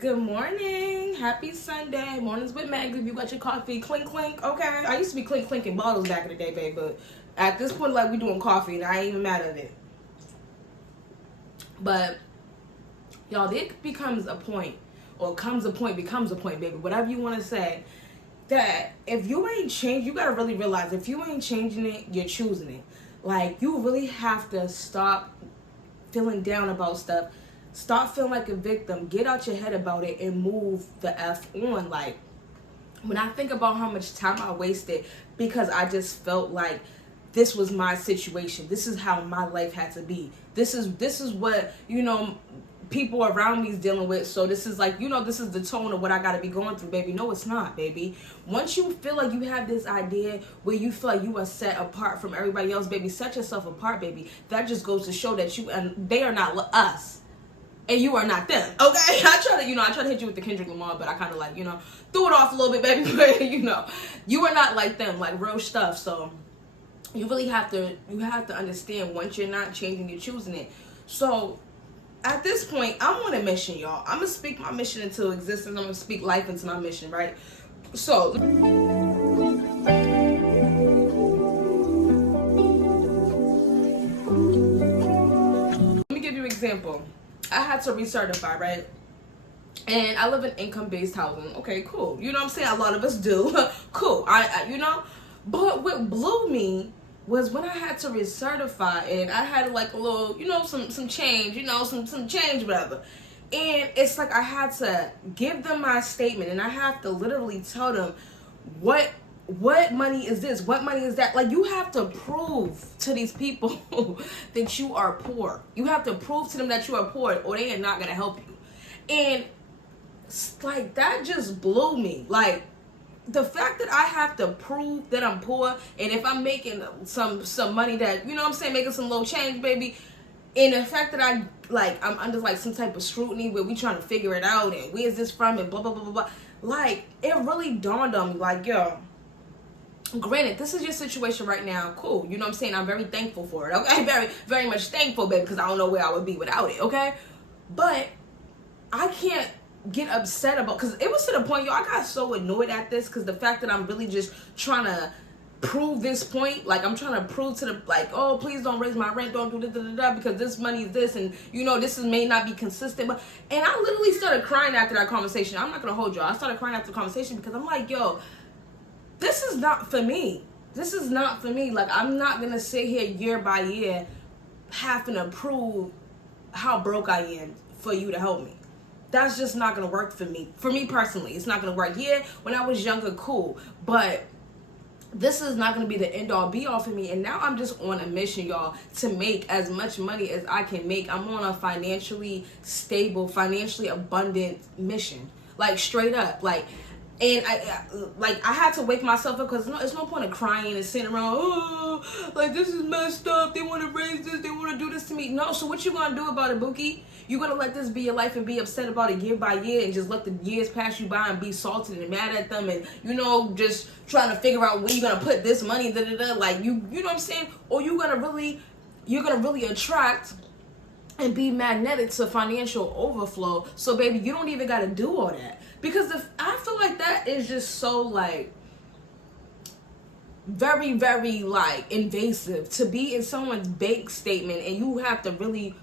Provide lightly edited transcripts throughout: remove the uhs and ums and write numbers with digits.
Good morning. Happy Sunday. Mornings with Meg. If you got your coffee, clink clink. Okay. I used to be clinking bottles back in the day, babe, but at this point, like, we doing coffee, and I ain't even mad at it. But y'all, there becomes a point, baby. Whatever you want to say. That if you ain't changed, you gotta really realize if you ain't changing it, you're choosing it. Like, you really have to stop feeling down about stuff. Stop feeling like a victim. Get out your head about it and move the F on. Like, when I think about how much time I wasted because I just felt like this was my situation. This is how my life had to be. This is what, people around me is dealing with. So this is like, this is the tone of what I got to be going through, baby. No, it's not, baby. Once you feel like you have this idea where you feel like you are set apart from everybody else, baby, set yourself apart, baby. That just goes to show that you and they are not us. And you are not them, okay? I try to hit you with the Kendrick Lamar, but I kind of like, threw it off a little bit, baby. But, you are not like them, like real stuff. So you really have to understand once you're not changing, you're choosing it. So at this point, I'm on a mission, y'all. I'm going to speak my mission into existence. I'm going to speak life into my mission, right? So let me give you an example. I had to recertify, right? And I live in income-based housing. Okay, cool. You know what I'm saying? A lot of us do. Cool. But what blew me was when I had to recertify and I had like a little, some change, some change, whatever. And it's like I had to give them my statement and I have to literally tell them what money is this? What money is that? Like, you have to prove to these people that you are poor. You have to prove to them that you are poor or they are not going to help you. And like, that just blew me. Like, the fact that I have to prove that I'm poor, and if I'm making some money that, making some little change, baby, and the fact that I'm under like some type of scrutiny where we trying to figure it out and where's this from and blah, blah, blah, blah, blah. Like, it really dawned on me, like, yo, granted, this is your situation right now. Cool. You know what I'm saying? I'm very thankful for it. Okay? Very, very much thankful, baby, because I don't know where I would be without it. Okay? But I can't get upset about, because it was to the point, yo, I got so annoyed at this because the fact that I'm really just trying to prove this point, like, I'm trying to prove to the, like, oh, please don't raise my rent, don't do this, because this money is this, and, this may not be consistent, but, and I literally started crying after that conversation. I'm not going to hold y'all. I started crying after the conversation because I'm like, yo, this is not for me. This is not for me. Like, I'm not going to sit here year by year having to prove how broke I am for you to help me. That's just not going to work for me. For me personally, it's not going to work. Yeah, when I was younger, cool. But this is not going to be the end all be all for me. And now I'm just on a mission, y'all, to make as much money as I can make. I'm on a financially stable, financially abundant mission. Like, straight up. Like, and I had to wake myself up because it's no point of crying and sitting around, oh, like, this is messed up. They want to raise this. They want to do this to me. No, so what you going to do about it, Bookie? You going to let this be your life and be upset about it year by year and just let the years pass you by and be salted and mad at them and, just trying to figure out where you're going to put this money, like, you know what I'm saying? Or you're going to really attract and be magnetic to financial overflow. So, baby, you don't even got to do all that. Because I feel like that is just so, like, very, very, like, invasive to be in someone's bank statement and you have to really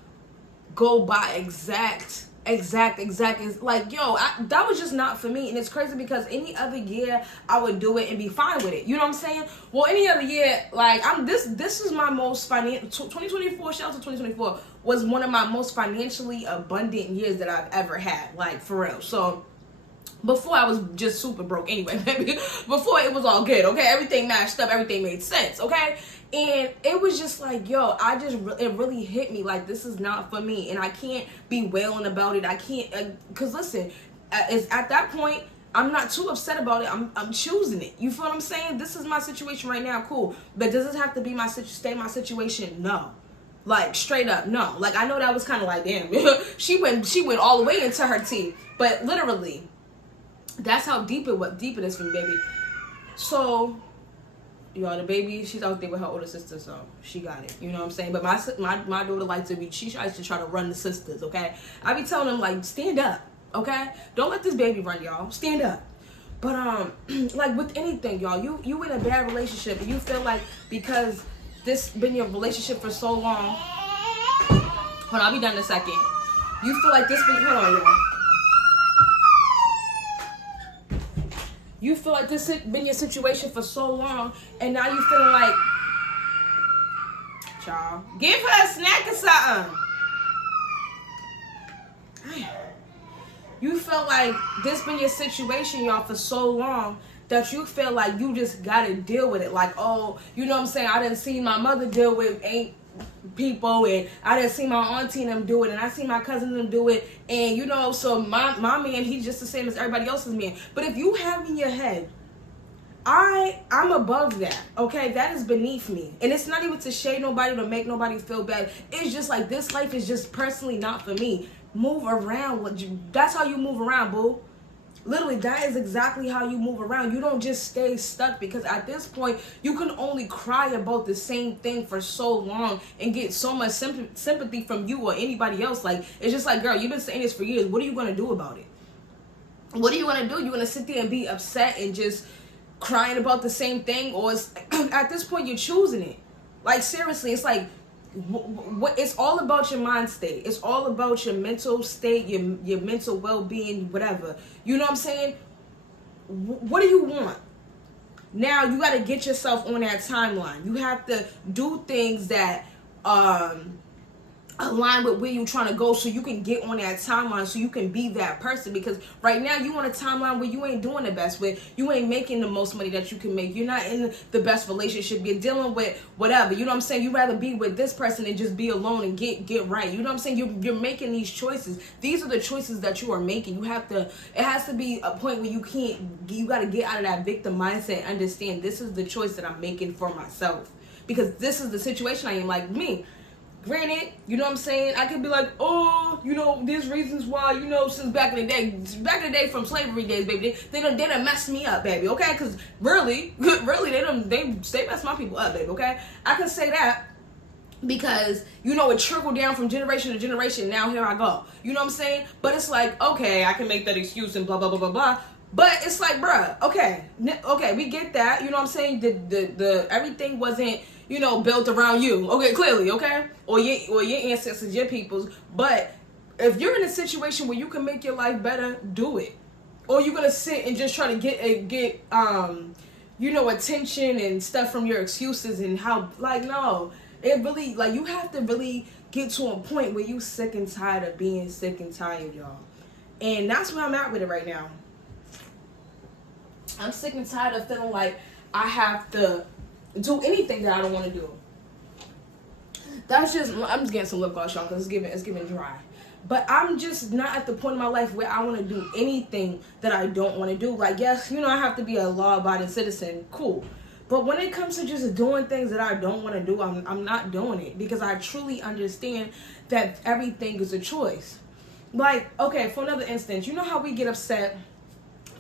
go by exact. Like, yo, that was just not for me. And it's crazy because any other year I would do it and be fine with it. You know what I'm saying? Well, any other year, like, this is my most financial, 2024, shout out to 2024, was one of my most financially abundant years that I've ever had. Like, for real. So, before I was just super broke anyway, baby. Before it was all good, okay? Everything matched up. Everything made sense, okay? And it was just like, yo, it really hit me. Like, this is not for me. And I can't be wailing about it. I can't, because listen, it's at that point, I'm not too upset about it. I'm choosing it. You feel what I'm saying? This is my situation right now, cool. But does this have to be stay my situation? No. Like, straight up, no. Like, I know that was kind of like, damn. she went all the way into her tea. But literally, that's how deep it is for me, baby. So, y'all, the baby, she's out there with her older sister, so she got it. You know what I'm saying? But my daughter likes to be, she tries to try to run the sisters, okay? I be telling them, like, stand up. okay? Don't let this baby run, y'all. Stand up. But like with anything, y'all, you in a bad relationship and you feel like because this been your relationship for so long. Hold on, I'll be done in a second. You feel like this been, hold on, y'all. You feel like this been your situation for so long, and now you feeling like, y'all, give her a snack or something. You feel like this been your situation, y'all, for so long that you feel like you just gotta deal with it. Like, oh, you know what I'm saying? I didn't see my mother deal with people, and I didn't see my auntie and them do it, and I see my cousin them do it, and you know, so my man, he's just the same as everybody else's man. But if you have in your head, I'm above that, okay? That is beneath me. And it's not even to shade nobody, to make nobody feel bad. It's just like, this life is just personally not for me. Move around. That's how you move around, boo. Literally, that is exactly how you move around. You don't just stay stuck, because at this point, you can only cry about the same thing for so long and get so much sympathy from you or anybody else. Like, it's just like, girl, you've been saying this for years. What are you going to do about it? What are you going to do? You're going to sit there and be upset and just crying about the same thing? Or at this point, you're choosing it. Like, seriously, it's like, it's all about your mind state. It's all about your mental state, your mental well-being, whatever. You know what I'm saying? What do you want? Now you got to get yourself on that timeline. You have to do things that align with where you're trying to go, so you can get on that timeline, so you can be that person. Because right now you on a timeline where you ain't doing the best, where you ain't making the most money that you can make. You're not in the best relationship. You're dealing with whatever. You know what I'm saying? You'd rather be with this person and just be alone and get right. You know what I'm saying? You're making these choices. These are the choices that you are making. You have to, it has to be a point where you got to get out of that victim mindset and understand, this is the choice that I'm making for myself. Because this is the situation I am. Like me, granted, you know what I'm saying, I could be like, oh, you know, there's reasons why, you know, since back in the day from slavery days, baby, they done messed me up, baby, okay? Because really, they messed my people up, baby, okay? I can say that because, you know, it trickled down from generation to generation. Now here I go. You know what I'm saying? But it's like, okay, I can make that excuse and blah, blah, blah, blah, blah. But it's like, bruh, okay, we get that. You know what I'm saying? The everything wasn't, you know, built around you. Okay, clearly, okay? Or your ancestors, your peoples. But if you're in a situation where you can make your life better, do it. Or you're gonna sit and just try to get you know, attention and stuff from your excuses and how, like, no. It really, like, you have to really get to a point where you sick and tired of being sick and tired, y'all. And that's where I'm at with it right now. I'm sick and tired of feeling like I have to do anything that I don't want to do. I'm just getting some lip gloss, y'all, because it's giving dry. But I'm just not at the point in my life where I want to do anything that I don't want to do. Like, yes, you know, I have to be a law-abiding citizen. Cool. But when it comes to just doing things that I don't want to do, I'm not doing it, because I truly understand that everything is a choice. Like, okay, for another instance, you know how we get upset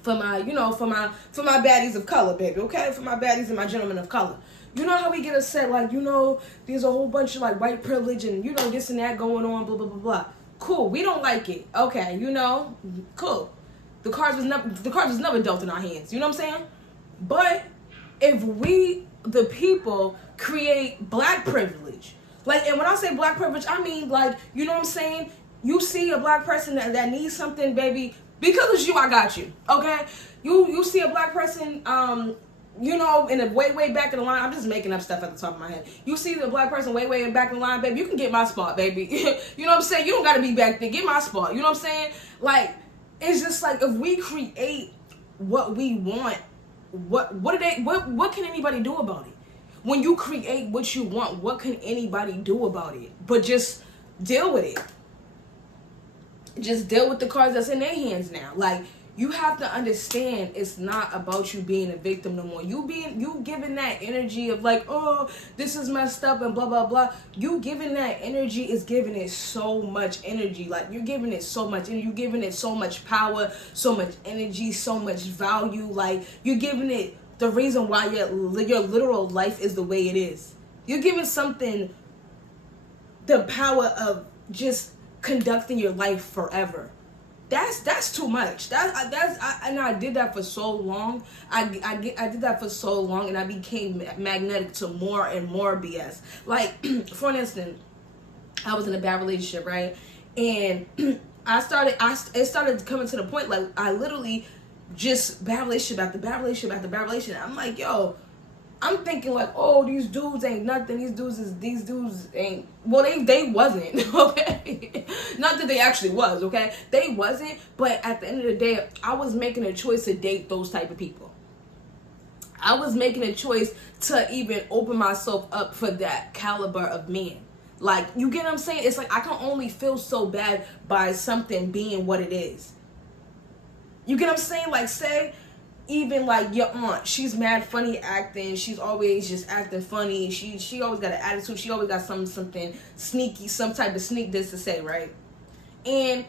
for my baddies of color, baby, okay? For my baddies and my gentlemen of color. You know how we get upset, like, you know, there's a whole bunch of, like, white privilege and, you know, this and that going on, blah, blah, blah, blah. Cool, we don't like it. Okay, you know, cool. The cards was never dealt in our hands, you know what I'm saying? But if we, the people, create black privilege, like, and when I say black privilege, I mean, like, you know what I'm saying? You see a black person that needs something, baby, because it's you, I got you, okay? You see a black person, you know, in the way back in the line. I'm just making up stuff at the top of my head. You see the black person way back in the line, baby, you can get my spot, baby. You know what I'm saying? You don't got to be back there. Get my spot. You know what I'm saying? Like, it's just like, if we create what we want, what can anybody do about it? When you create what you want, what can anybody do about it? But just deal with it. Just deal with the cards that's in their hands now. Like, you have to understand, it's not about you being a victim no more. You giving that energy of like, oh, this is messed up and blah, blah, blah. You giving that energy is giving it so much energy. Like, you're giving it so much energy. You're giving it so much power, so much energy, so much value. Like, you're giving it the reason why your literal life is the way it is. You're giving something the power of just conducting your life forever. That's too much. And I did that for so long. I did that for so long, and I became magnetic to more and more BS. Like, for instance, I was in a bad relationship, right? And it started coming to the point, like, I literally just bad relationship after bad relationship after bad relationship. I'm like, yo, I'm thinking like, oh, these dudes ain't nothing. These dudes ain't, well, they wasn't, okay? Not that they actually was, okay? They wasn't, but at the end of the day, I was making a choice to date those type of people. I was making a choice to even open myself up for that caliber of men. Like, you get what I'm saying? It's like I can only feel so bad by something being what it is. You get what I'm saying? Like, say, even like your aunt, she's mad funny acting. She's always just acting funny. She always got an attitude. She always got something sneaky, some type of sneak this to say, right? And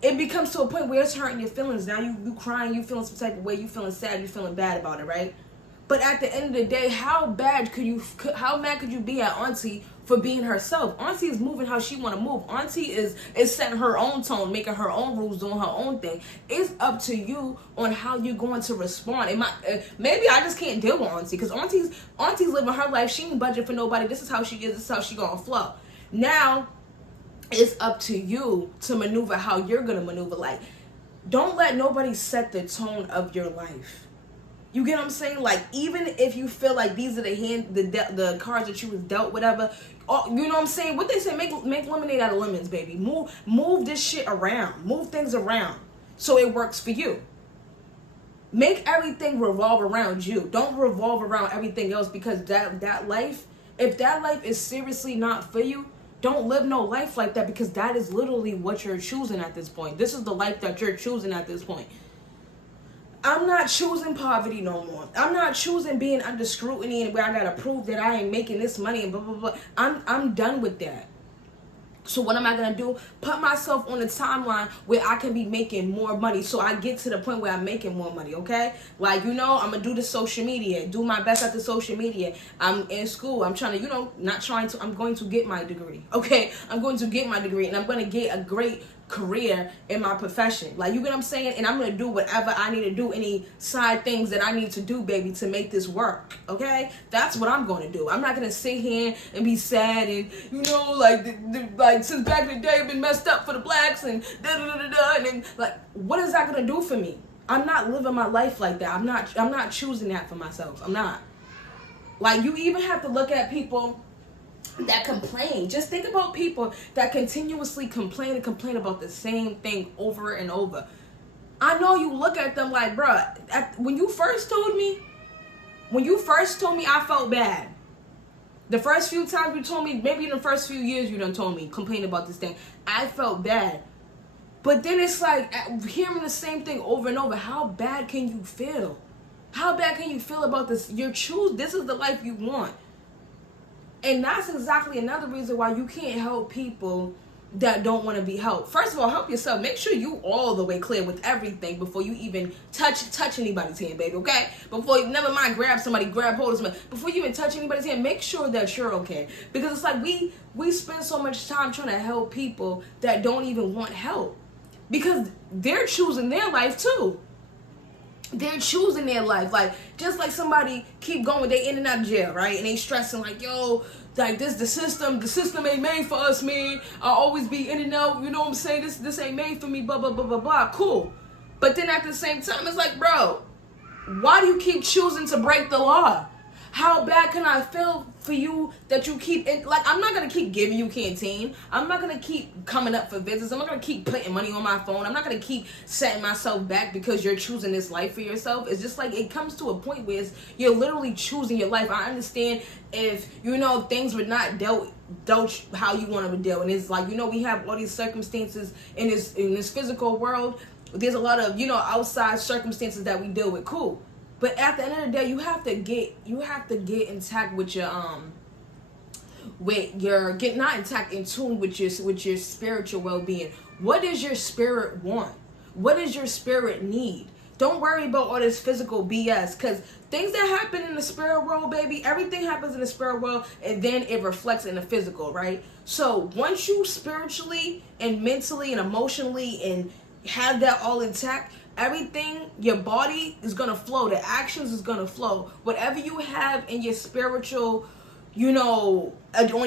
it becomes to a point where it's hurting your feelings. Now you crying, you feeling some type of way, you feeling sad, you feeling bad about it, right? But at the end of the day, how mad could you be at Auntie for being herself? Auntie is moving how she want to move. Auntie is setting her own tone, making her own rules, doing her own thing. It's up to you on how you're going to respond. Maybe I just can't deal with Auntie, because Auntie's living her life. She ain't budget for nobody. This is how she is. This is how she gonna flow. Now it's up to you to maneuver how you're gonna maneuver. Like, don't let nobody set the tone of your life. You get what I'm saying? Like, even if you feel like these are the cards that you was dealt, whatever, you know what I'm saying? What they say, make lemonade out of lemons, baby. Move this shit around. Move things around so it works for you. Make everything revolve around you. Don't revolve around everything else, because that life, if that life is seriously not for you, don't live no life like that, because that is literally what you're choosing at this point. This is the life that you're choosing at this point. I'm not choosing poverty no more. I'm not choosing being under scrutiny and where I gotta prove that I ain't making this money and blah, blah, blah. I'm done with that. So what am I gonna do? Put myself on a timeline where I can be making more money, so I get to the point where I'm making more money, okay? Like, I'm gonna do the social media, do my best at the social media. I'm in school. I'm trying to, I'm going to get my degree, okay? I'm going to get my degree, and I'm gonna get a great career in my profession. Like, you get what I'm saying? And I'm gonna do whatever I need to do, any side things that I need to do, baby, to make this work, okay? That's what I'm gonna do. I'm not gonna sit here and be sad and, like since back in the day, I've been messed up for the blacks and da-da-da-da-da, and then, like, what is that gonna do for me? I'm not living my life like that. I'm not choosing that for myself. I'm not. Like, you even have to look at people that complain. Just think about people that continuously complain about the same thing over and over. I know you look at them like, bruh, when you first told me, I felt bad. The first few times you told me, maybe in the first few years you done told me, complain about this thing, I felt bad. But then it's like, hearing the same thing over and over, how bad can you feel? How bad can you feel about this? This is the life you want. And that's exactly another reason why you can't help people that don't want to be helped. First of all, help yourself. Make sure you all the way clear with everything before you even touch anybody's hand, baby, okay? Never mind grab hold of somebody. Before you even touch anybody's hand, make sure that you're okay. Because it's like we spend so much time trying to help people that don't even want help. Because they're choosing their life too. They're choosing their life. Like, just like somebody keep going, they in and out of jail, right? And they stressing like, yo, like, the system ain't made for us, man. I'll always be in and out, you know what I'm saying? This ain't made for me, blah, blah, blah, blah, blah. Cool. But then at the same time, it's like, bro, why do you keep choosing to break the law? How bad can I feel for you that you keep, I'm not going to keep giving you canteen. I'm not going to keep coming up for visits. I'm not going to keep putting money on my phone. I'm not going to keep setting myself back because you're choosing this life for yourself. It's just like, it comes to a point where you're literally choosing your life. I understand if, things were not dealt how you want them to deal. And it's like, we have all these circumstances in this physical world. There's a lot of, outside circumstances that we deal with. Cool. But at the end of the day, you have to get intact with not intact, in tune with your spiritual well-being. What does your spirit want? What does your spirit need? Don't worry about all this physical BS, because things that happen in the spirit world, baby, everything happens in the spirit world, and then it reflects in the physical, right? So once you spiritually and mentally and emotionally and have that all intact, everything, your body is gonna flow. The actions is gonna flow. Whatever you have in your spiritual, on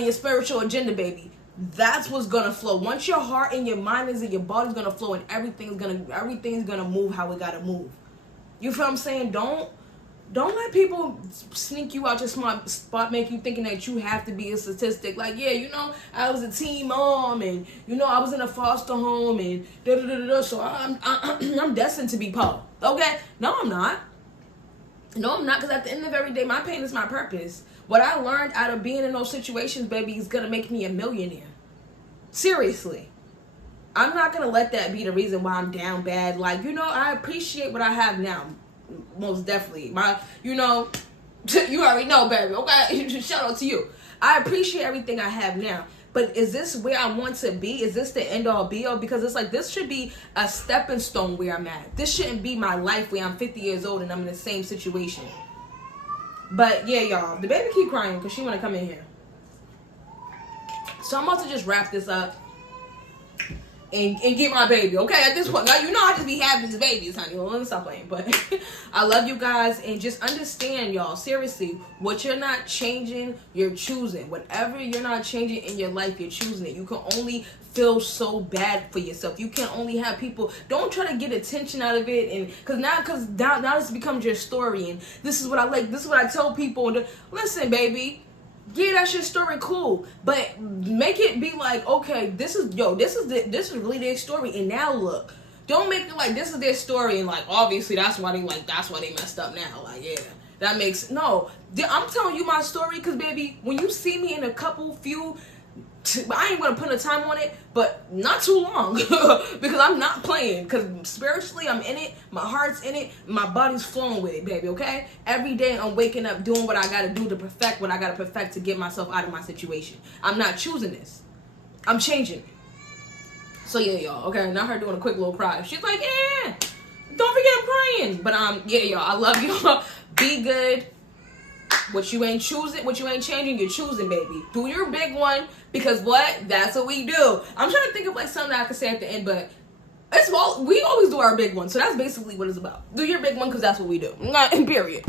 your spiritual agenda, baby, that's what's gonna flow. Once your heart and your mind is in, your body's gonna flow, and everything's gonna move how it gotta move. You feel what I'm saying? Don't let people sneak you out your spot, make you thinking that you have to be a statistic. Like, yeah, I was a teen mom, and I was in a foster home, and so I'm destined to be Poe. Okay? No, I'm not. No, I'm not, because at the end of every day, my pain is my purpose. What I learned out of being in those situations, baby, is gonna make me a millionaire. Seriously. I'm not gonna let that be the reason why I'm down bad. Like, I appreciate what I have now. Most definitely. You already know, baby. Okay? Shout out to you. I appreciate everything I have now. But is this where I want to be? Is this the end all be all? Because it's like, this should be a stepping stone where I'm at. This shouldn't be my life where I'm 50 years old and I'm in the same situation. But yeah, y'all, the baby keep crying because she want to come in here. So I'm about to just wrap this up and get my baby, okay? At this point, now I just be having these babies, honey. Well, let me stop playing. But I love you guys, and just understand, y'all, seriously, what you're not changing, you're choosing. Whatever you're not changing in your life, you're choosing it. You can only feel so bad for yourself. You can only have people. Don't try to get attention out of it, and because now this becomes your story, and this is what I like. This is what I tell people. Listen, baby. Yeah, that's your story, cool. But make it be like, okay, this is really their story, and now look. Don't make it like this is their story, and like obviously that's why they messed up now. Like, yeah, that makes no. I'm telling you my story, because baby, when you see me in a few. I ain't gonna put a time on it, but not too long because I'm not playing. Because spiritually, I'm in it, my heart's in it, my body's flowing with it, baby. Okay, every day I'm waking up doing what I gotta do to perfect what I gotta perfect to get myself out of my situation. I'm not choosing this. I'm changing it. So yeah, y'all. Okay, not her doing a quick little cry. She's like, yeah, don't forget I'm crying. But yeah, y'all. I love y'all. Be good. What you ain't choosing, what you ain't changing, you're choosing, baby. Do your big one, because that's what we do. I'm trying to think of like something I could say at the end, but we always do our big one. So that's basically what it's about. Do your big one, because that's what we do. Period.